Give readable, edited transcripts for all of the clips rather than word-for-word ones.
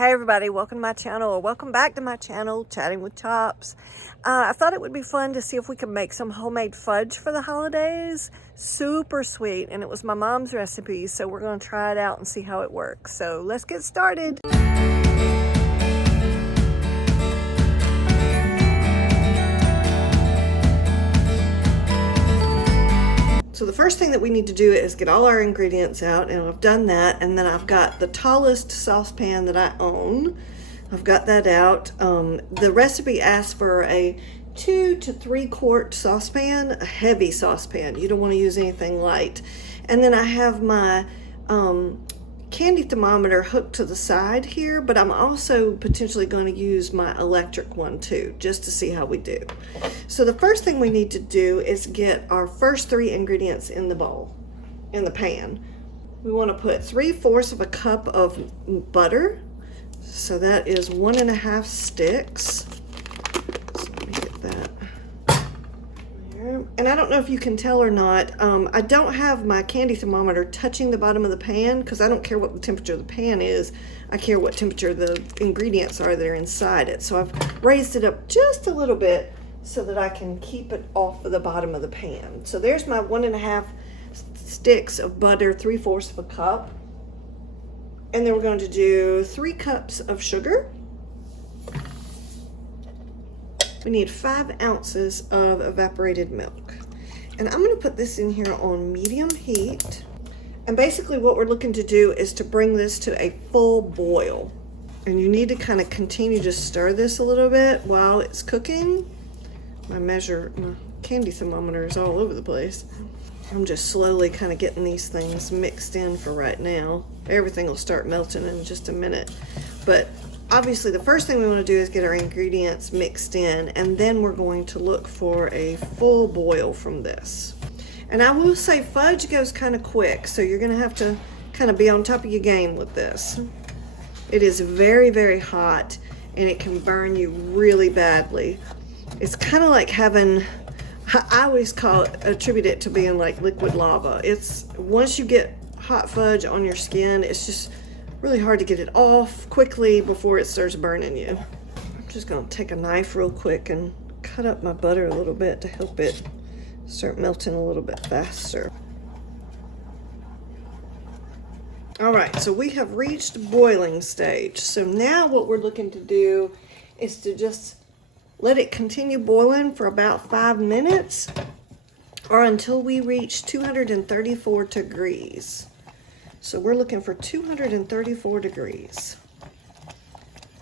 Hey everybody, welcome to my channel, or welcome back to my channel, Chatting with Chops. I thought it would be fun to see if we could make some homemade fudge for the holidays. Super sweet, and it was my mom's recipe, so we're going to try it out and see how it works. So let's get started. So the first thing that we need to do is get all our ingredients out, and I've done that. And then I've got the tallest saucepan that I own. I've got that out. The recipe asks for a 2 to 3 quart saucepan, a heavy saucepan. You don't want to use anything light. And then I have my candy thermometer hooked to the side here, but I'm also potentially going to use my electric one too, just to see how we do. So the first thing we need to do is get our first 3 ingredients in the bowl, in the pan. We want to put 3/4 of a cup of butter. So that is 1.5 sticks. So let me get that. And I don't know if you can tell or not, I don't have my candy thermometer touching the bottom of the pan because I don't care what the temperature of the pan is. I care what temperature the ingredients are that are inside it. So I've raised it up just a little bit so that I can keep it off of the bottom of the pan. So there's my 1.5 sticks of butter, 3/4 of a cup. And then we're going to do 3 cups of sugar. We need 5 ounces of evaporated milk. And I'm going to put this in here on medium heat. And basically what we're looking to do is to bring this to a full boil. And you need to kind of continue to stir this a little bit while it's cooking. My candy thermometer is all over the place. I'm just slowly kind of getting these things mixed in for right now. Everything will start melting in just a minute. But obviously the first thing we want to do is get our ingredients mixed in, and then we're going to look for a full boil from this. And I will say fudge goes kind of quick, so you're going to have to kind of be on top of your game with this. It is very, very hot, and it can burn you really badly. It's kind of like having, I always attribute it to being like liquid lava. It's once you get hot fudge on your skin, it's just really hard to get it off quickly before it starts burning you. I'm just going to take a knife real quick and cut up my butter a little bit to help it start melting a little bit faster. All right, so we have reached boiling stage. So now what we're looking to do is to just let it continue boiling for about 5 minutes or until we reach 234 degrees. So we're looking for 234 degrees.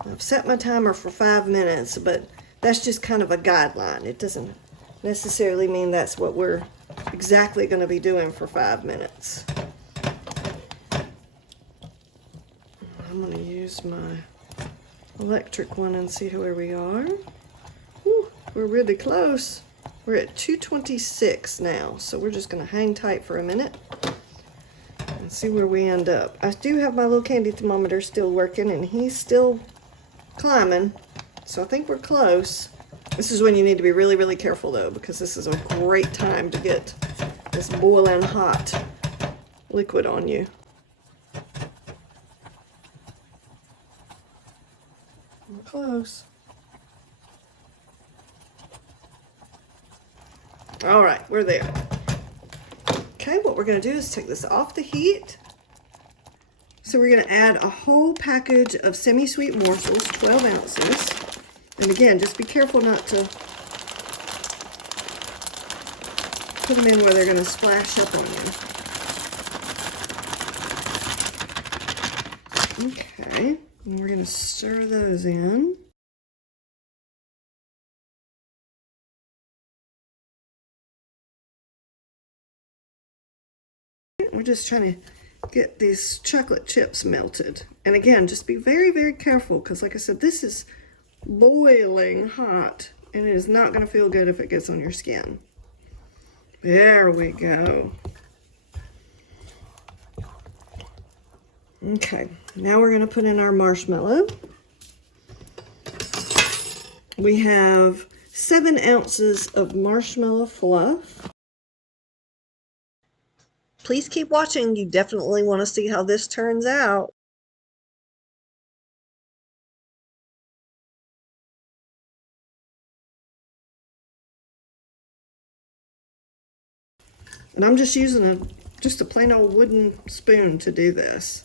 I've set my timer for 5 minutes, but that's just kind of a guideline. It doesn't necessarily mean that's what we're exactly going to be doing for 5 minutes. I'm going to use my electric one and see where we are. Whew, we're really close. We're at 226 now, so we're just going to hang tight for a minute and see where we end up. I do have my little candy thermometer still working, and he's still climbing, so I think we're close. This is when you need to be really, really careful though, because this is a great time to get this boiling hot liquid on you. We're close. All right, we're there. Okay, what we're going to do is take this off the heat. So we're going to add a whole package of semi-sweet morsels, 12 ounces. And again, just be careful not to put them in where they're going to splash up on you. Okay, and we're going to stir those in. We're just trying to get these chocolate chips melted. And again, just be very, very careful, because like I said, this is boiling hot, and it is not going to feel good if it gets on your skin. There we go. Okay, now we're going to put in our marshmallow. We have 7 ounces of marshmallow fluff. Please keep watching. You definitely want to see how this turns out. And I'm just using just a plain old wooden spoon to do this.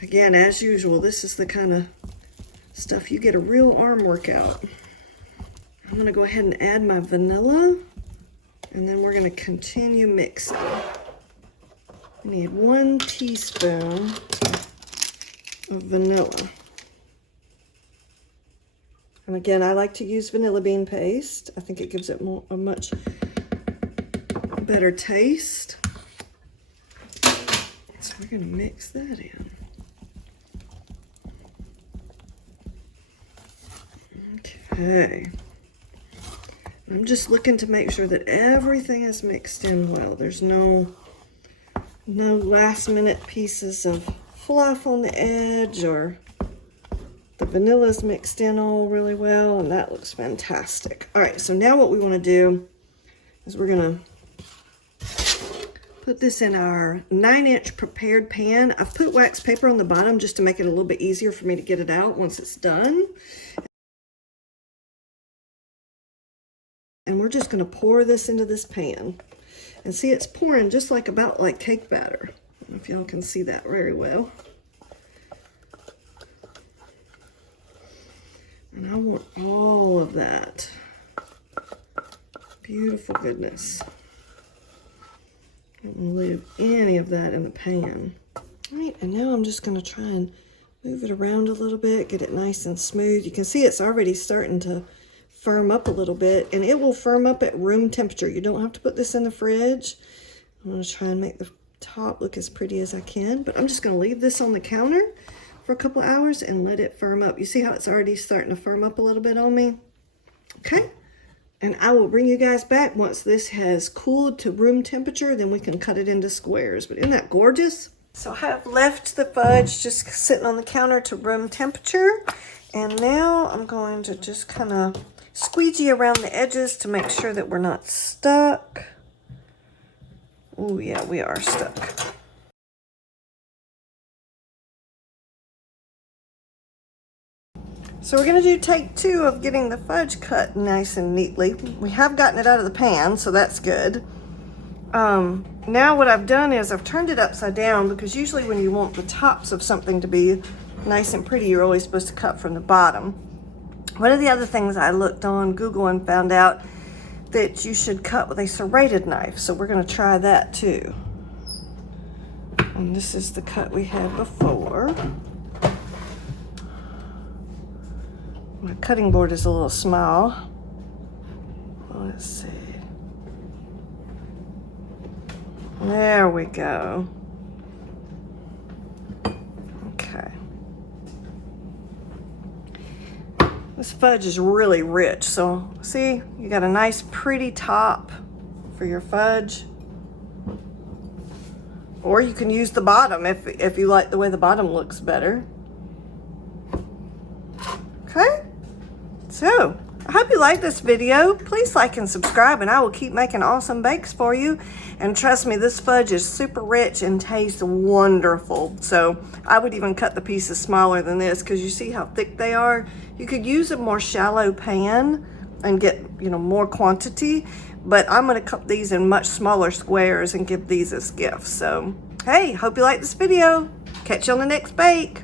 Again, as usual, this is the kind of stuff you get a real arm workout. I'm going to go ahead and add my vanilla, and then we're going to continue mixing. I need 1 teaspoon of vanilla. And again, I like to use vanilla bean paste. I think it gives it a much better taste. So we're going to mix that in. Okay. I'm just looking to make sure that everything is mixed in well. There's no last minute pieces of fluff on the edge, or the vanilla's mixed in all really well, and that looks fantastic. All right, so now what we want to do is we're going to put this in our 9-inch prepared pan. I've put wax paper on the bottom just to make it a little bit easier for me to get it out once it's done. And we're just going to pour this into this pan. And see, it's pouring just about like cake batter. I don't know if y'all can see that very well. And I want all of that beautiful goodness. I don't leave any of that in the pan. All right, and now I'm just going to try and move it around a little bit, get it nice and smooth. You can see it's already starting to firm up a little bit, and it will firm up at room temperature. You don't have to put this in the fridge. I'm going to try and make the top look as pretty as I can, but I'm just going to leave this on the counter for a couple hours and let it firm up. You see how it's already starting to firm up a little bit on me? Okay, and I will bring you guys back once this has cooled to room temperature. Then we can cut it into squares. But isn't that gorgeous? So I have left the fudge just sitting on the counter to room temperature, and now I'm going to just kind of squeegee around the edges to make sure that we're not stuck. Oh yeah, we are stuck. So we're going to do take 2 of getting the fudge cut nice and neatly. We have gotten it out of the pan, so that's good. Now what I've done is I've turned it upside down, because usually when you want the tops of something to be nice and pretty, you're always supposed to cut from the bottom. One of the other things I looked on Google and found out that you should cut with a serrated knife. So we're going to try that too. And this is the cut we had before. My cutting board is a little small. Let's see. There we go. Okay. This fudge is really rich, so see, you got a nice pretty top for your fudge. Or you can use the bottom if you like the way the bottom looks better. Okay, so I hope you like this video. Please like and subscribe, and I will keep making awesome bakes for you. And trust me, this fudge is super rich and tastes wonderful. So I would even cut the pieces smaller than this, because you see how thick they are. You could use a more shallow pan and get, more quantity, but I'm going to cut these in much smaller squares and give these as gifts. So, hey, hope you like this video. Catch you on the next bake.